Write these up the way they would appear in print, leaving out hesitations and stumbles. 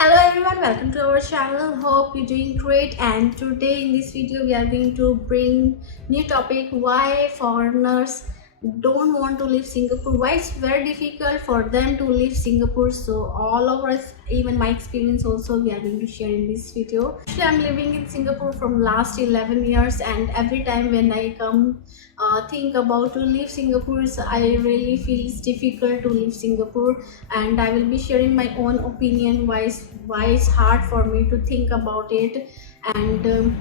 Hello everyone, welcome to our channel. Hope you're doing great, and today in this video we are going to bring new topic: why foreigners don't want to leave Singapore, why it's very difficult for them to leave Singapore. So all of us, even my experience also, we are going to share in this video. Actually, I'm living in Singapore from last 11 years, and every time when I come think about to leave Singapore, so I really feel it's difficult to leave Singapore, and I will be sharing my own opinion why it's hard for me to think about it. And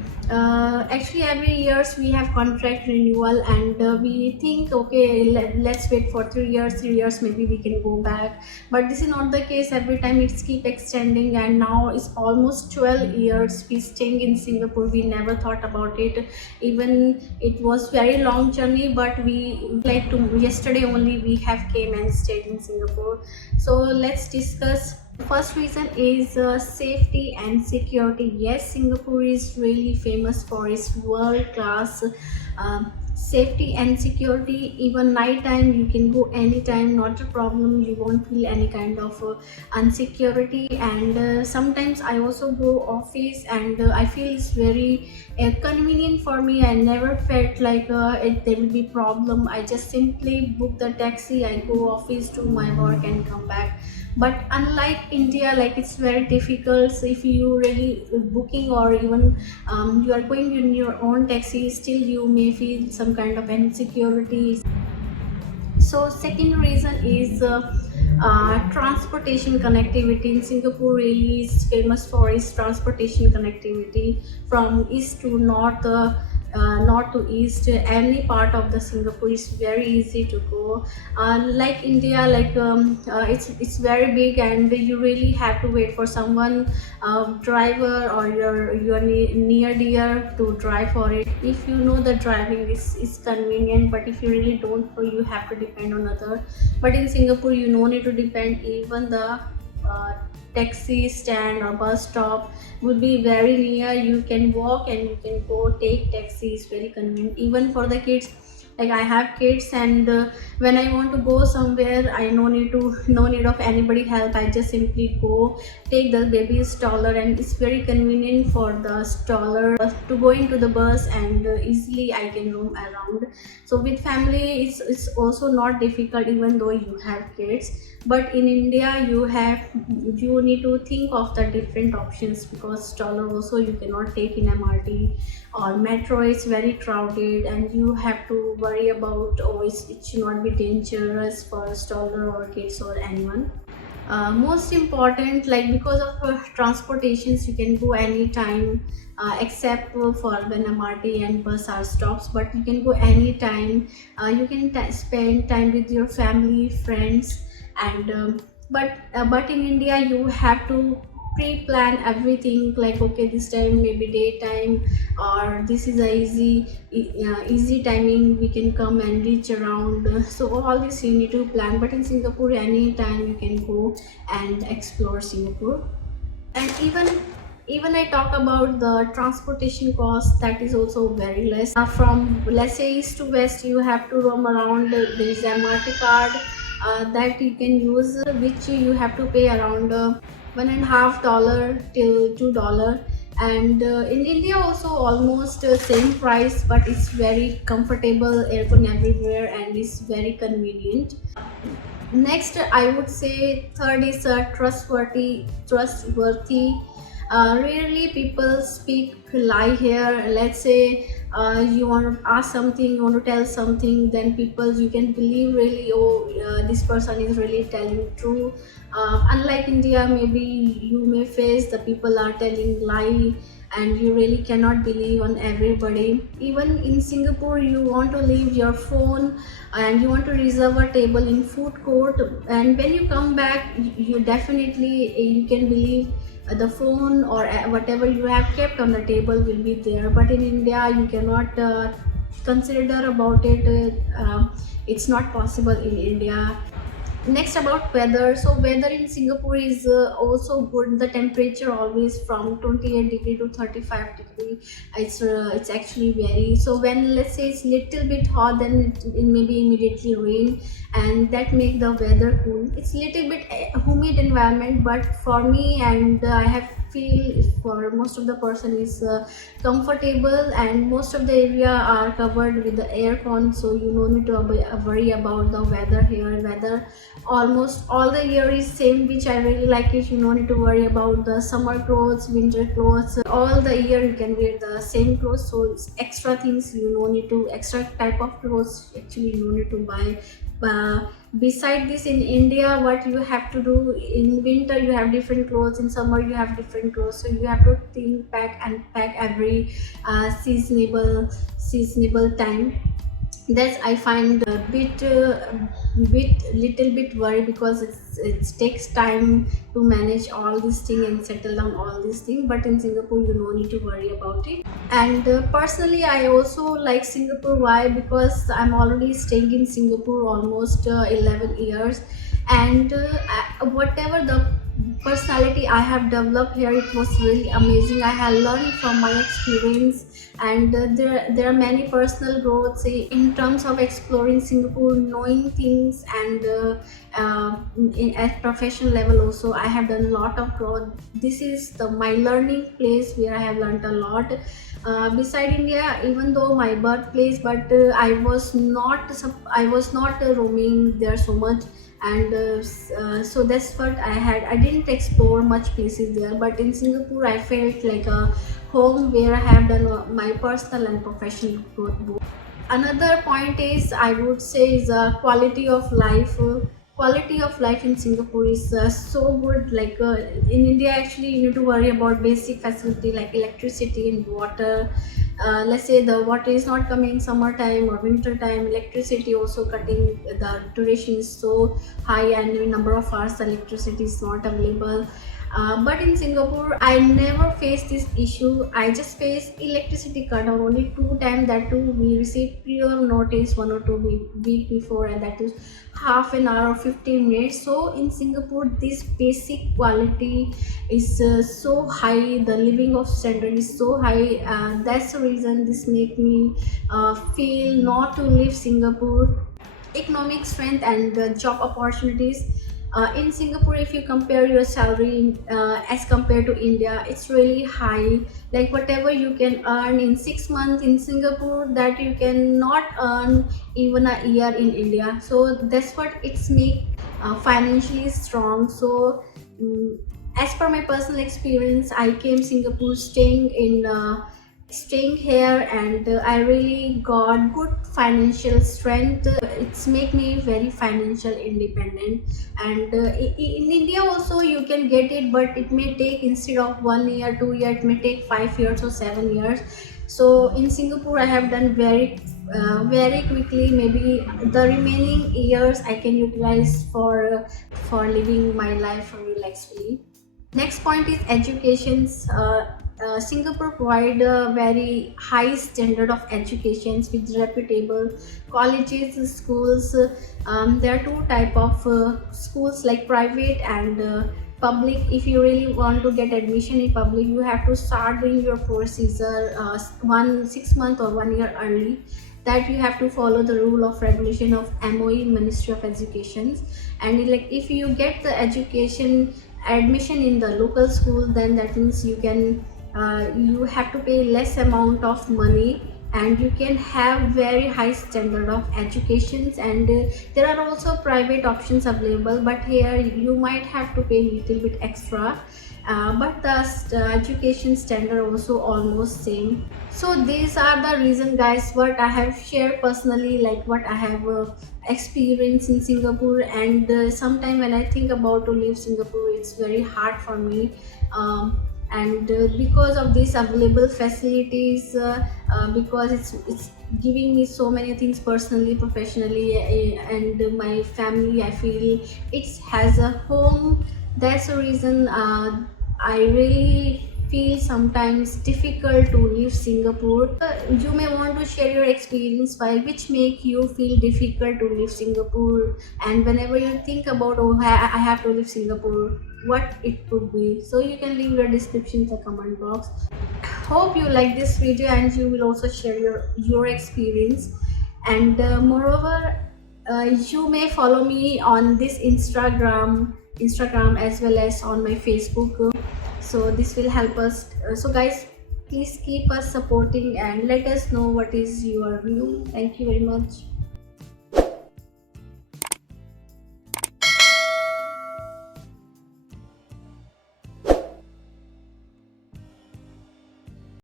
actually every years we have contract renewal, and we think, okay, let's wait for 3 years, maybe we can go back. But this is not the case. Every time it's keep extending, and now it's almost 12 years we staying in Singapore. We never thought about it. Even it was very long journey, but we like to yesterday only we have came and stayed in Singapore. So let's discuss. First reason is safety and security. Yes, Singapore is really famous for its world class safety and security. Even night time you can go anytime, not a problem. You won't feel any kind of insecurity. And sometimes I also go office, and I feel it's very convenient for me. I never felt like there will be problem. I just simply book the taxi, I go office, do my work and come back. But unlike India, like it's very difficult. So if you really booking, or even you are going in your own taxi, still you may feel some kind of insecurity. So second reason is transportation connectivity. In Singapore really is famous for its transportation connectivity from east to north. North to east, any part of the Singapore is very easy to go. Like India, like it's very big, and you really have to wait for someone, driver, or your near dear to drive for it. If you know the driving is convenient, but if you really don't know, you have to depend on other. But in Singapore you no need to depend. Even the uh, taxi stand or bus stop would be very near. You can walk and you can go take taxi. Is very convenient even for the kids. Like I have kids, and when I want to go somewhere, I no need of anybody help. I just simply go take the baby stroller, and it's very convenient for the stroller to go into the bus, and easily I can roam around. So with family it's also not difficult, even though you have kids. But in India you need to think of the different options, because stroller also you cannot take in MRT or metro. Is very crowded, and you have to worry about, oh, it should not be dangerous for a stroller or kids or anyone. Most important, like because of transportations, you can go anytime, except for when MRT and bus are stops. But you can go anytime. You can spend time with your family, friends. And but in India you have to pre-plan everything, like okay, this time maybe daytime, or this is a easy timing, we can come and reach around. So all this you need to plan. But in Singapore, anytime you can go and explore Singapore. And even I talk about the transportation cost, that is also very less. From, let's say, east to west, you have to roam around. There is MRT card that you can use, which you have to pay around $1.50 till $2. And in India also almost same price, but it's very comfortable, aircon everywhere, and it's very convenient. Next, I would say third is trustworthy. Rarely people speak lie here. Let's say you want to ask something, you want to tell something, then people you can believe really, oh, this person is really telling true. Unlike India, maybe you may face the people are telling lie, and you really cannot believe on everybody. Even in Singapore, you want to leave your phone, and you want to reserve a table in food court, and when you come back, you definitely you can believe the phone or whatever you have kept on the table will be there. But in India you cannot consider about it. It's not possible in India. Next about weather. So weather in Singapore is also good. The temperature always from 28 degree to 35 degree. It's actually vary. So when let's say it's little bit hot, then it may be immediately rain, and that make the weather cool. It's little bit humid environment, but for me and I have feel for most of the person is comfortable, and most of the area are covered with the air con, so you no need to worry about the weather here. Weather almost all the year is same, which I really like it. You don't need to worry about the summer clothes, winter clothes. All the year you can wear the same clothes, so it's extra things you don't need to, extra type of clothes actually you don't need to buy. Beside this, in India, what you have to do, in winter you have different clothes, in summer you have different clothes, so you have to think, pack and pack every seasonable time. That's I find a bit little bit worry, because it takes time to manage all these thing and settle down all these thing. But in Singapore you no need to worry about it. And personally I also like Singapore. Why? Because I'm already staying in Singapore almost 11 years, and whatever the personality I have developed here, it was really amazing. I have learned from my experience, and there are many personal growths in terms of exploring Singapore, knowing things, and at professional level also I have done a lot of growth. This is my learning place where I have learned a lot. Beside India, even though my birthplace, but I was not roaming there so much, and so that's what I didn't explore much places there. But in Singapore I felt like a home, where I have done my personal and professional growth both. Another point is, I would say, is quality of life. Quality of life in Singapore is so good. Like in India, actually, you need to worry about basic facility like electricity and water. Let's say the water is not coming in summertime or winter time. Electricity also cutting. The duration is so high, and the number of hours the electricity is not available. But in Singapore, I never faced this issue. I just faced electricity cut down only two times. That too, we received prior notice 1 or 2 week before, and that is half an hour or 15 minutes. So in Singapore, this basic quality is so high. The living of standard is so high. That's the reason this make me feel not to leave Singapore. Economic strength and job opportunities. In Singapore, if you compare your salary as compared to India, it's really high. Like whatever you can earn in 6 months in Singapore, that you cannot earn even a year in India. So that's what it's make financially strong. So as per my personal experience, I came Singapore staying here, and I really got good financial strength. It's make me very financial independent. And in India also you can get it, but it may take, instead of 1 year 2 year, it may take 5 years or 7 years. So in Singapore I have done very quickly. Maybe the remaining years I can utilize for living my life relaxedly. Next point is educations. Singapore provide a very high standard of educations with reputable colleges, schools. There are two type of schools, like private and public. If you really want to get admission in public, you have to start doing your procedure 1 6 month or 1 year early. That you have to follow the rule of regulation of MOE, Ministry of Education. And like if you get the education admission in the local school, then that means you have to pay less amount of money, and you can have very high standard of educations. And there are also private options available, but here you might have to pay little bit extra. But the education standard also almost same. So these are the reason, guys, what I have shared personally, like what I have experienced in Singapore. And sometime when I think about to leave Singapore, it's very hard for me. And because of these available facilities, because it's giving me so many things personally, professionally, and my family, I feel it has a home. That's the reason I really feel sometimes difficult to leave Singapore. You may want to share your experience why which make you feel difficult to leave Singapore, and whenever you think about, oh, I have to leave Singapore, what it could be. So you can leave your description in the comment box. Hope you like this video and you will also share your experience. And moreover, you may follow me on this Instagram as well as on my Facebook. So this will help us. So guys, please keep us supporting and let us know what is your view. Thank you very much.